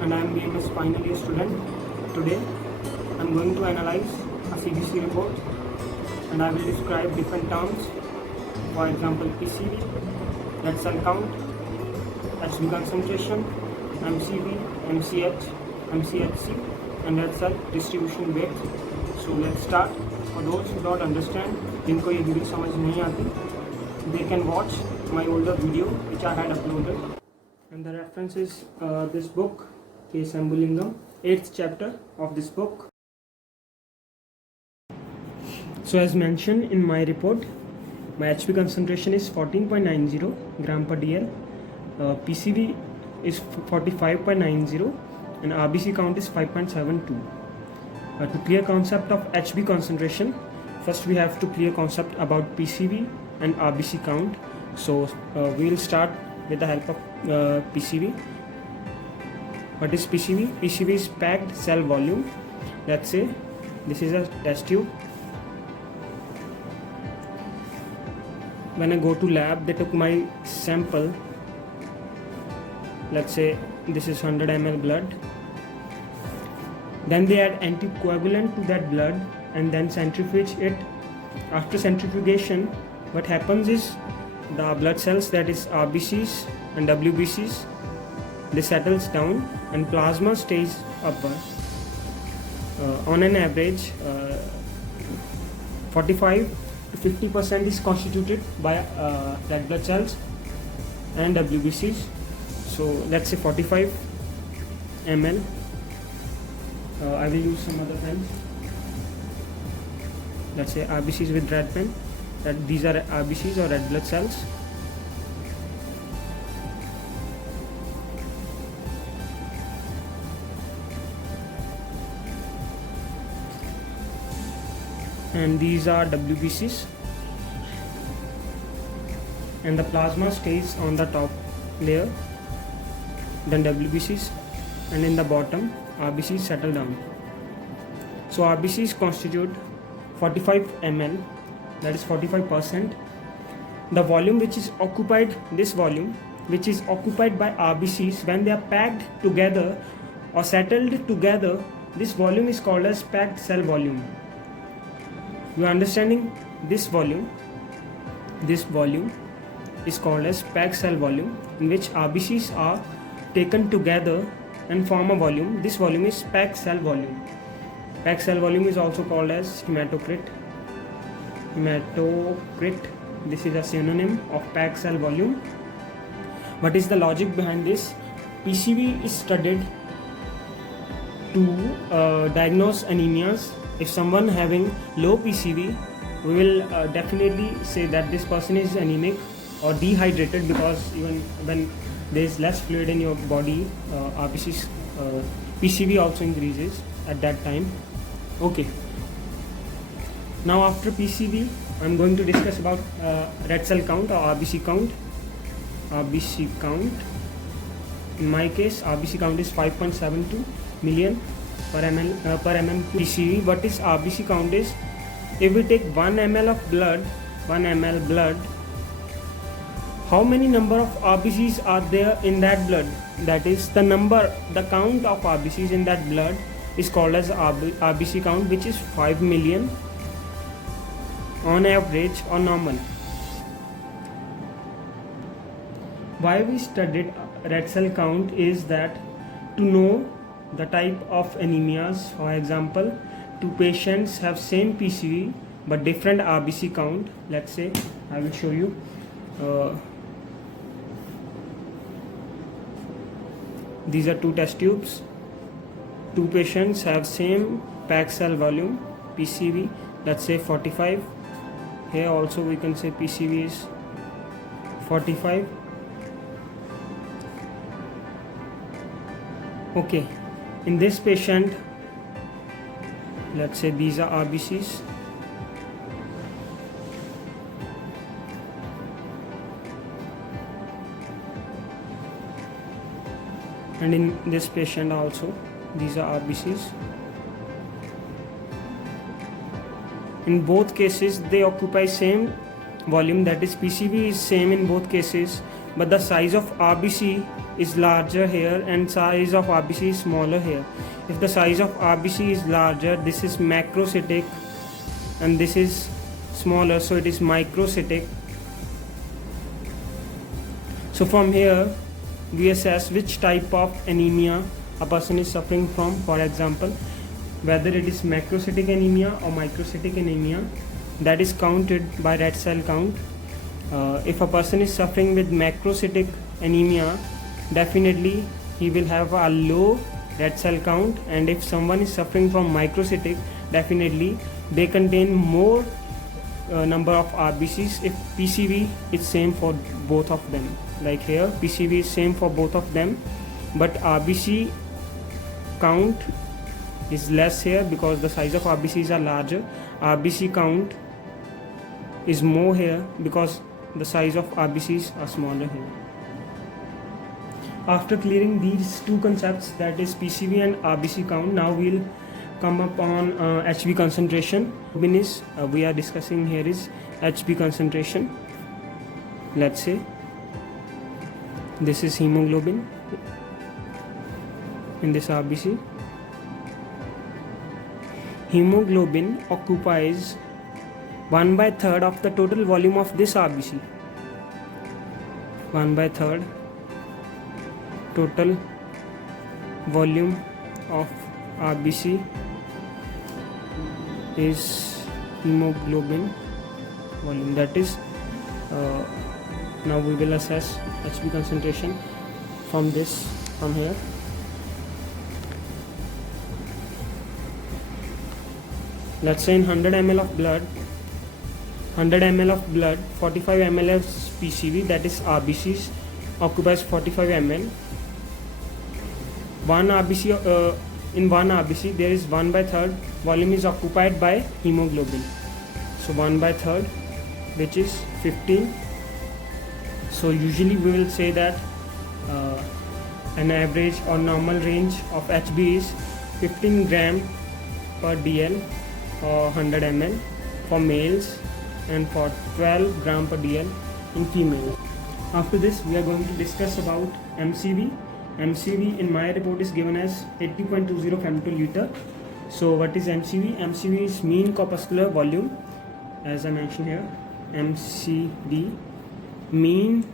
and I am BMS final year student. Today I am going to analyze a CBC report and I will describe different terms. For example, PCV, red cell count, HB concentration, MCV, MCH, MCHC, and red cell distribution weight. So let's start. For those who don't understand, जिनको ये video समझ नहीं आती, they can watch my older video which I had uploaded. And the reference is this book, K. Sambulingam, 8th chapter of this book. So as mentioned in my report, my HB concentration is 14.90 gram per dl, PCV is 45.90, and RBC count is 5.72. To clear concept of HB concentration, first we have to clear concept about PCV and RBC count. So we will start with the help of PCV. What is PCV? PCV is packed cell volume. Let's say this is a test tube. When I go to lab, they took my sample. Let's say this is 100 ml blood. Then they add anticoagulant to that blood and then centrifuge it. After centrifugation, what happens is the blood cells, that is RBCs and WBCs, they settles down and plasma stays upper. On an average, 45 to 50% is constituted by red blood cells and WBCs. So let's say 45 ml. I will use some other pens. Let's say RBCs with red pen. That these are RBCs or red blood cells. And these are WBCs. And the plasma stays on the top layer. Then WBCs, and in the bottom RBCs settle down. So RBCs constitute 45 ml, that is 45%. The volume which is occupied, this volume which is occupied by RBCs when they are packed together or settled together, this volume is called as packed cell volume. You are understanding? This volume is called as packed cell volume, in which RBCs are taken together and form a volume. This volume is packed cell volume. Packed cell volume is also called as hematocrit. This is a synonym of packed cell volume. What is the logic behind this? PCV is studied to diagnose anemias. If someone having low PCV, we will definitely say that this person is anemic or dehydrated, because even when there is less fluid in your body, RBCs, PCV also increases at that time. Okay. Now after PCV, I am going to discuss about red cell count or RBC count. RBC count. In my case, RBC count is 5.72 million per mm PCV. What is RBC count is, if we take 1 ml of blood, 1 ml blood, how many number of RBCs are there in that blood? That is the count of RBCs in that blood is called as RBC count, which is 5 million on average or normal. Why we studied red cell count is that to know the type of anemias. For example, two patients have same PCV but different RBC count. Let's say I will show you. These are two test tubes. Two patients have same packed cell volume, PCV, let's say 45. Here also we can say PCV is 45. Okay, in this patient, let's say these are RBCs. And in this patient also, these are RBCs. In both cases, they occupy same volume, that is PCV is same in both cases, but the size of RBC is larger here and size of RBC is smaller here. If the size of RBC is larger, this is macrocytic and this is smaller, so it is microcytic. So from here we assess which type of anemia a person is suffering from. For example, whether it is macrocytic anemia or microcytic anemia, that is counted by red cell count. If a person is suffering with macrocytic anemia, definitely he will have a low red cell count, and if someone is suffering from microcytic, definitely they contain more number of RBCs. If PCV is same for both of them, like here PCV is same for both of them, but RBC count is less here because the size of RBCs are larger. RBC count is more here because the size of RBCs are smaller here. After clearing these two concepts, that is PCV and RBC count, now we'll come up on HB concentration. We are discussing here is HB concentration. Let's say this is hemoglobin in this RBC. Hemoglobin occupies 1/3 of the total volume of this RBC. 1/3 total volume of RBC is hemoglobin volume. That is, now we will assess HB concentration from here. Let's say in 100 ml of blood, 45 ml is PCV, that is RBCs occupies 45 ml. In one RBC there is 1/3 volume is occupied by hemoglobin. So 1/3, which is 15. So usually we will say that an average or normal range of HB is 15 gram per DL or 100 ml for males and for 12 gram per DL in females. After this we are going to discuss about MCV. MCV in my report is given as 80.20 femtoliter. So what is MCV? MCV is mean corpuscular volume, as I mentioned here. MCV, mean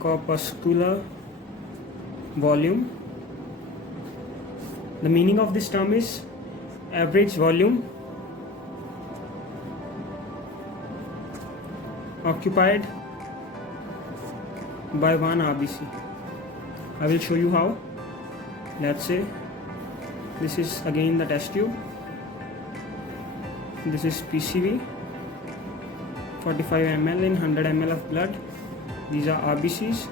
corpuscular volume. The meaning of this term is average volume occupied by one RBC. I will show you how. Let's say this is again the test tube. This is PCV, 45 ml in 100 ml of blood. These are RBCs.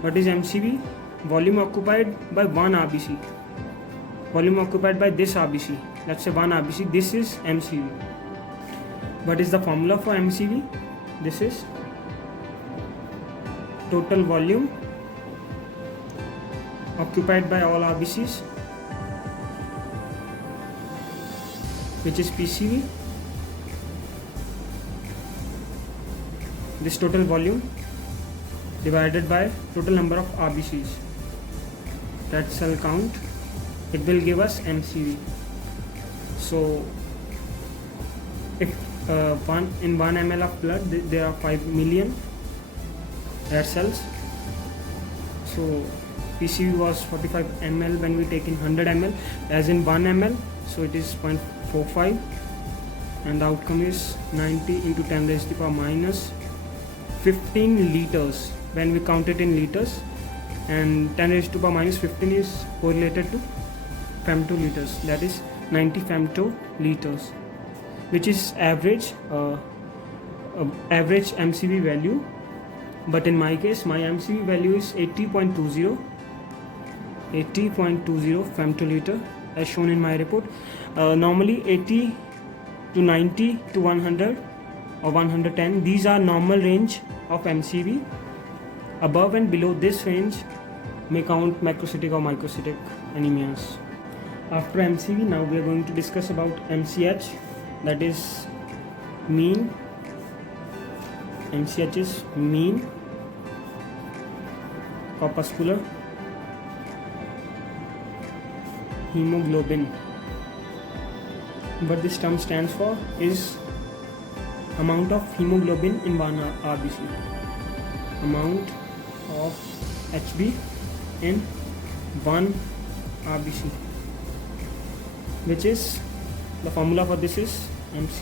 What is MCV? Volume occupied by one RBC. Volume occupied by this RBC. Let's say one RBC. This is MCV. What is the formula for MCV? This is total volume occupied by all RBCs, which is PCV. This total volume divided by total number of RBCs, red cell count, it will give us MCV. So if in 1 ml of blood there are 5 million red cells, so PCV was 45 ml when we take in 100 ml, as in 1 ml, so it is 0.45, and the outcome is 90 into 10 raised to the power minus 15 liters when we count it in liters, and 10 raised to the power minus 15 is correlated to femtoliters, that is 90 femtoliters, which is average MCV value. But in my case, my MCV value is 80.20 femtoliter as shown in my report. Normally 80 to 90 to 100 or 110, these are normal range of MCV. Above and below this range may count macrocytic or microcytic anemias. After MCV, now we are going to discuss about MCH, that is mean MCH is mean corpuscular hemoglobin. What this term stands for is amount of hemoglobin in one RBC. Amount of HB in one RBC, which is the formula for this is MC